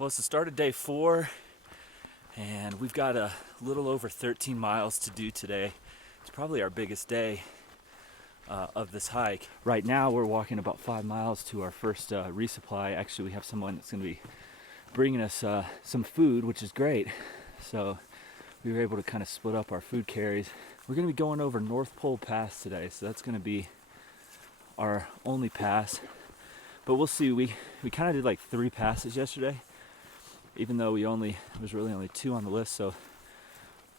Well, it's the start of day 4, and we've got a little over 13 miles to do today. It's probably our biggest day of this hike. Right now, we're walking about 5 miles to our first resupply. Actually, we have someone that's going to be bringing us some food, which is great. So we were able to kind of split up our food carries. We're going to be going over North Pole Pass today, so that's going to be our only pass. But we'll see. We kind of did like 3 passes yesterday, even though there was really only 2 on the list. So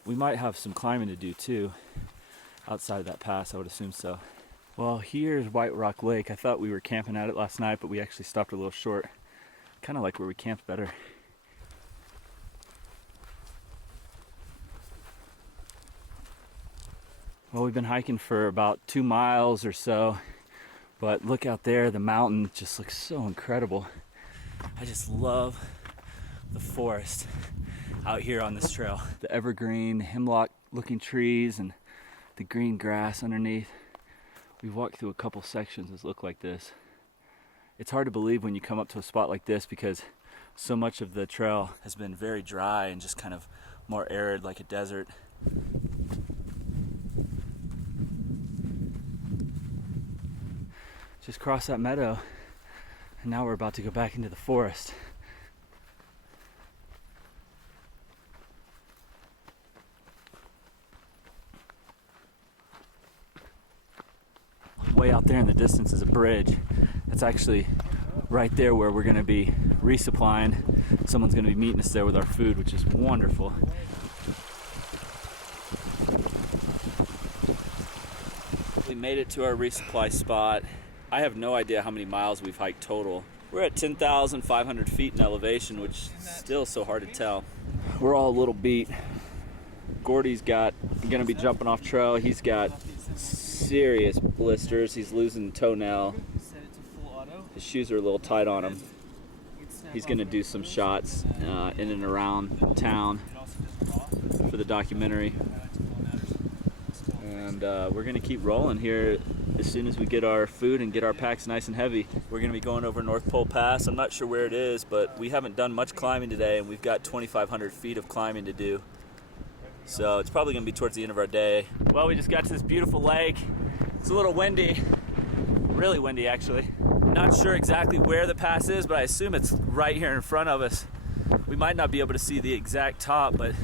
we might have some climbing to do too outside of that pass, I would assume so. Well, here's Whiterocks Lake. I thought we were camping at it last night, but we actually stopped a little short. Kind of like where we camped better. Well, we've been hiking for about 2 miles or so, but look out there, the mountain just looks so incredible. I just love the forest out here on this trail. The evergreen, hemlock looking trees and the green grass underneath. We've walked through a couple sections that look like this. It's hard to believe when you come up to a spot like this because so much of the trail has been very dry and just kind of more arid, like a desert. Just crossed that meadow and now we're about to go back into the forest. Way out there in the distance is a bridge. That's actually right there where we're going to be resupplying. Someone's going to be meeting us there with our food, which is wonderful. We made it to our resupply spot. I have no idea how many miles we've hiked total. We're at 10,500 feet in elevation, which is still so hard to tell. We're all a little beat. Gordy's going to be jumping off trail. He's got serious blisters. He's losing a toenail. His shoes are a little tight on him. He's going to do some shots in and around town for the documentary. And we're going to keep rolling here as soon as we get our food and get our packs nice and heavy. We're going to be going over North Pole Pass. I'm not sure where it is, but we haven't done much climbing today, and we've got 2,500 feet of climbing to do. So it's probably going to be towards the end of our day. Well, we just got to this beautiful lake. It's a little windy, really windy actually. Not sure exactly where the pass is, but I assume it's right here in front of us. We might not be able to see the exact top, but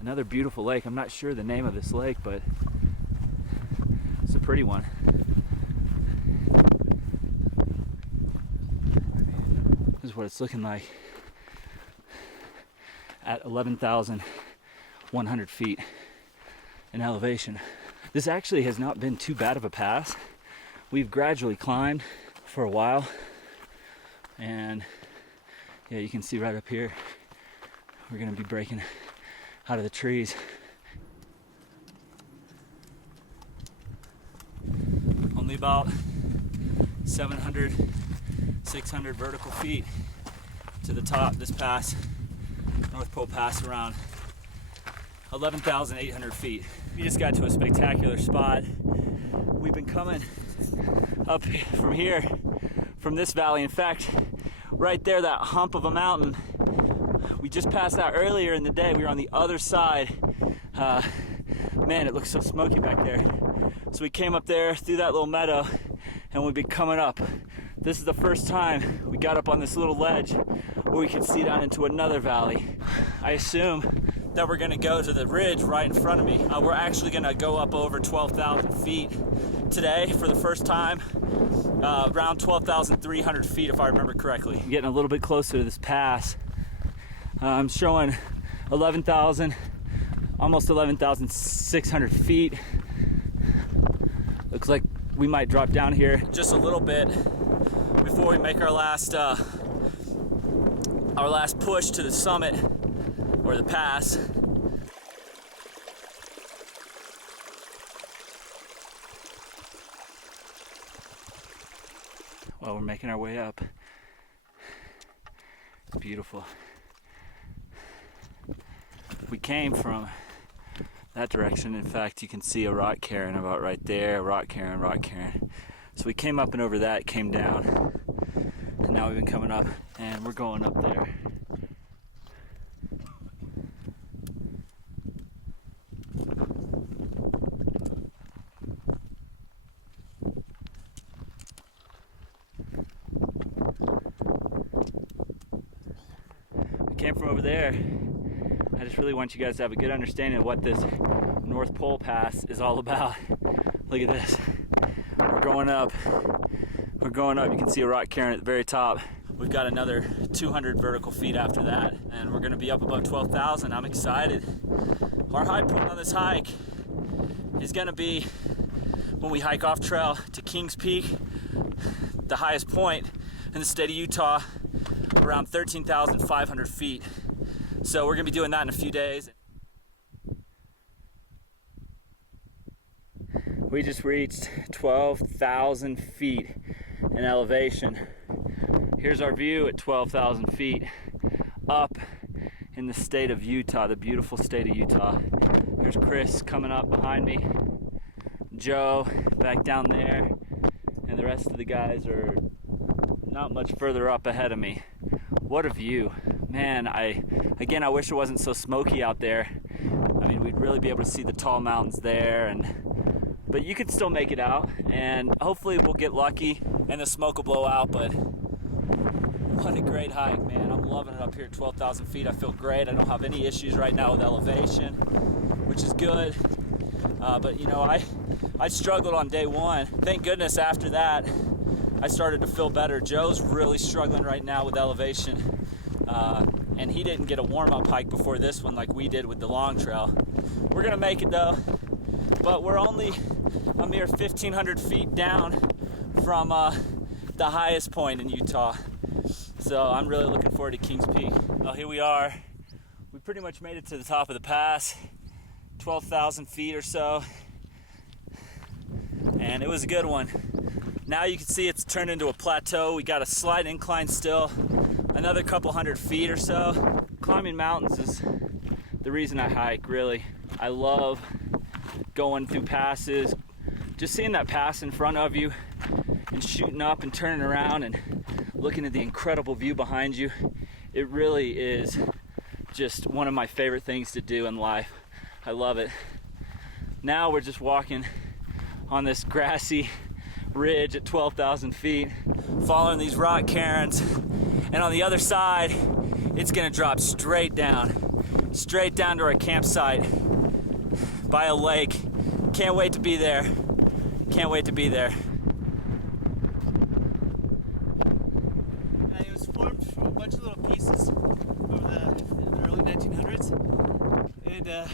another beautiful lake. I'm not sure the name of this lake, but it's a pretty one. This is what it's looking like at 11,100 feet in elevation. This actually has not been too bad of a pass. We've gradually climbed for a while, and yeah, you can see right up here, we're gonna be breaking out of the trees. Only about 700, 600 vertical feet to the top. This pass, North Pole Pass, around 11,800 feet. We just got to a spectacular spot. We've been coming up from here, from this valley. In fact, right there, that hump of a mountain, we just passed that earlier in the day. We were on the other side. Man, it looks so smoky back there. So we came up there through that little meadow, and we've been coming up. This is the first time we got up on this little ledge where we could see down into another valley. I assume that we're gonna go to the ridge right in front of me. We're actually gonna go up over 12,000 feet today for the first time. Around 12,300 feet if I remember correctly. I'm getting a little bit closer to this pass. I'm showing 11,000, almost 11,600 feet. Looks like we might drop down here just a little bit before we make our last push to the summit or the pass. Well, we're making our way up. Beautiful. We came from that direction. In fact, you can see a rock cairn about right there, rock cairn. So we came up and over that, came down, and now we've been coming up, and we're going up there. I came from over there. I just really want you guys to have a good understanding of what this North Pole Pass is all about. Look at this. We're going up. We're going up. You can see a rock cairn at the very top. We've got another 200 vertical feet after that, and we're going to be up above 12,000. I'm excited. Our high point on this hike is going to be when we hike off trail to Kings Peak, the highest point in the state of Utah, around 13,500 feet. So we're going to be doing that in a few days. We just reached 12,000 feet in elevation. Here's our view at 12,000 feet up in the state of Utah, the beautiful state of Utah. Here's Chris coming up behind me, Joe back down there, and the rest of the guys are not much further up ahead of me. What a view. Man, I wish it wasn't so smoky out there. I mean, we'd really be able to see the tall mountains there, but you could still make it out, and hopefully we'll get lucky and the smoke will blow out. But what a great hike, man. I'm loving it up here at 12,000 feet. I feel great. I don't have any issues right now with elevation, which is good. But you know, I struggled on day one. Thank goodness after that, I started to feel better. Joe's really struggling right now with elevation. And he didn't get a warm-up hike before this one like we did with the long trail. We're gonna make it though, but we're only a mere 1,500 feet down from the highest point in Utah. So I'm really looking forward to Kings Peak. Well, here we are. We pretty much made it to the top of the pass, 12,000 feet or so, and it was a good one. Now you can see it's turned into a plateau. We got a slight incline still, another couple hundred feet or so. Climbing mountains is the reason I hike, really. I love going through passes, just seeing that pass in front of you and shooting up and turning around and looking at the incredible view behind you. It really is just one of my favorite things to do in life. I love it. Now we're just walking on this grassy ridge at 12,000 feet, following these rock cairns, and on the other side it's gonna drop straight down to our campsite by a lake. Can't wait to be there. Can't wait to be there. It was formed from a bunch of little pieces over the early 1900s, and a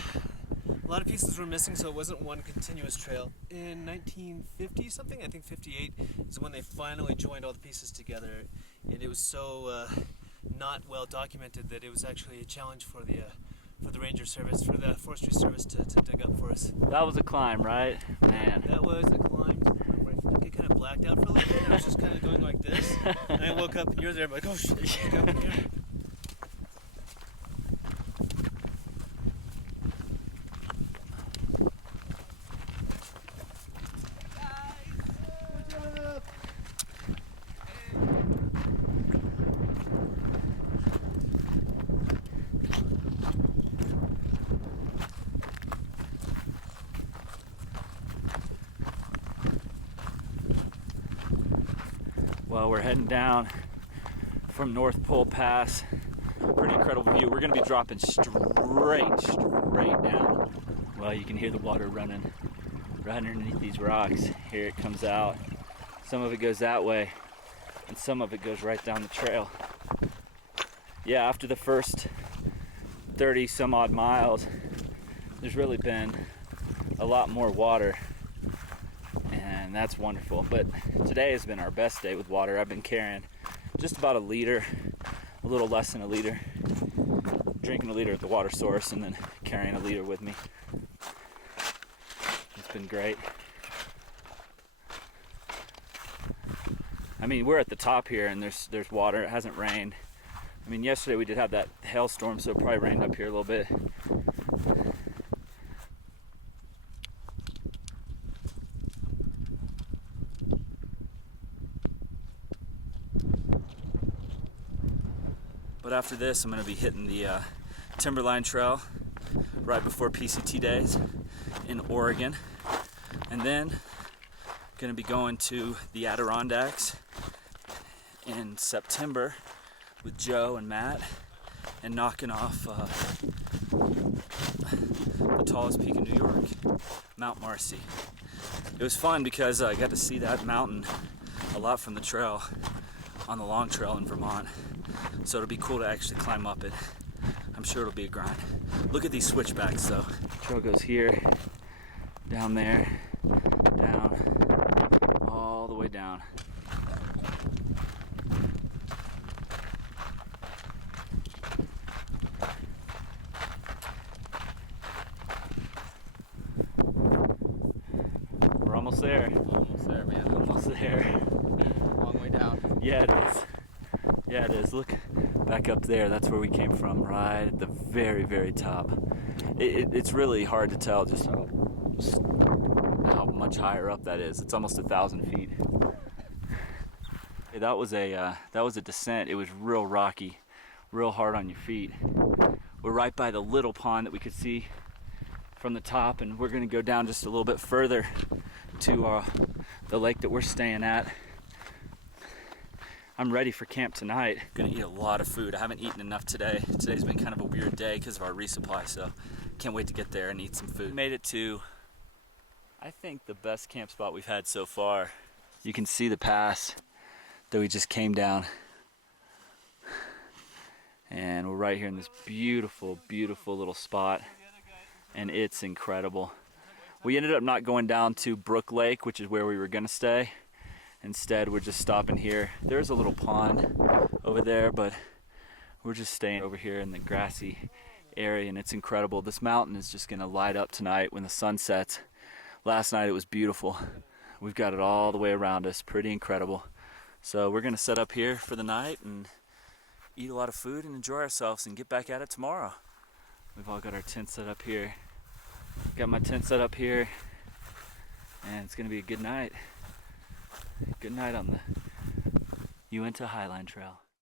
lot of pieces were missing, so it wasn't one continuous trail. In 1950 something, I think 58, is when they finally joined all the pieces together, and it was so not well documented that it was actually a challenge for the Ranger Service, for the Forestry Service to dig up for us. That was a climb, right? Man. That was a climb where I get kind of blacked out for a little bit, and I was just kind of going like this, and I woke up and you're there, I'm like, oh shit, I got up here. Well, we're heading down from North Pole Pass. Pretty incredible view. We're gonna be dropping straight down. Well, you can hear the water running right underneath these rocks. Here it comes out. Some of it goes that way, and some of it goes right down the trail. Yeah, after the first 30 some odd miles, there's really been a lot more water, and that's wonderful. But today has been our best day with water. I've been carrying just about a liter, a little less than a liter, drinking a liter at the water source and then carrying a liter with me. It's been great. I mean, we're at the top here and there's water. It hasn't rained. I mean, yesterday we did have that hailstorm, so it probably rained up here a little bit. But after this, I'm going to be hitting the Timberline Trail right before PCT days in Oregon. And then going to be going to the Adirondacks in September with Joe and Matt and knocking off the tallest peak in New York, Mount Marcy. It was fun because I got to see that mountain a lot from the trail on the long trail in Vermont. So it'll be cool to actually climb up it. I'm sure it'll be a grind. Look at these switchbacks though. Trail goes here, down there, down, all the way down. We're almost there. Almost there, man. Almost there. Long way down. Yeah, it is. Yeah, it is. Look back up there. That's where we came from, right at the very, very top. It's really hard to tell just how much higher up that is. It's almost 1,000 feet. That was a descent. It was real rocky, real hard on your feet. We're right by the little pond that we could see from the top, and we're going to go down just a little bit further to the lake that we're staying at. I'm ready for camp tonight. Gonna eat a lot of food. I haven't eaten enough today. Today's been kind of a weird day because of our resupply, so can't wait to get there and eat some food. Made it to, I think, the best camp spot we've had so far. You can see the pass that we just came down. And we're right here in this beautiful, beautiful little spot. And it's incredible. We ended up not going down to Brook Lake, which is where we were gonna stay. Instead, we're just stopping here. There's a little pond over there, but we're just staying over here in the grassy area, and it's incredible. This mountain is just gonna light up tonight when the sun sets. Last night it was beautiful. We've got it all the way around us, pretty incredible. So we're gonna set up here for the night and eat a lot of food and enjoy ourselves and get back at it tomorrow. We've all got our tent set up here. Got my tent set up here, and it's gonna be a good night. Good night on the Uinta Highline Trail.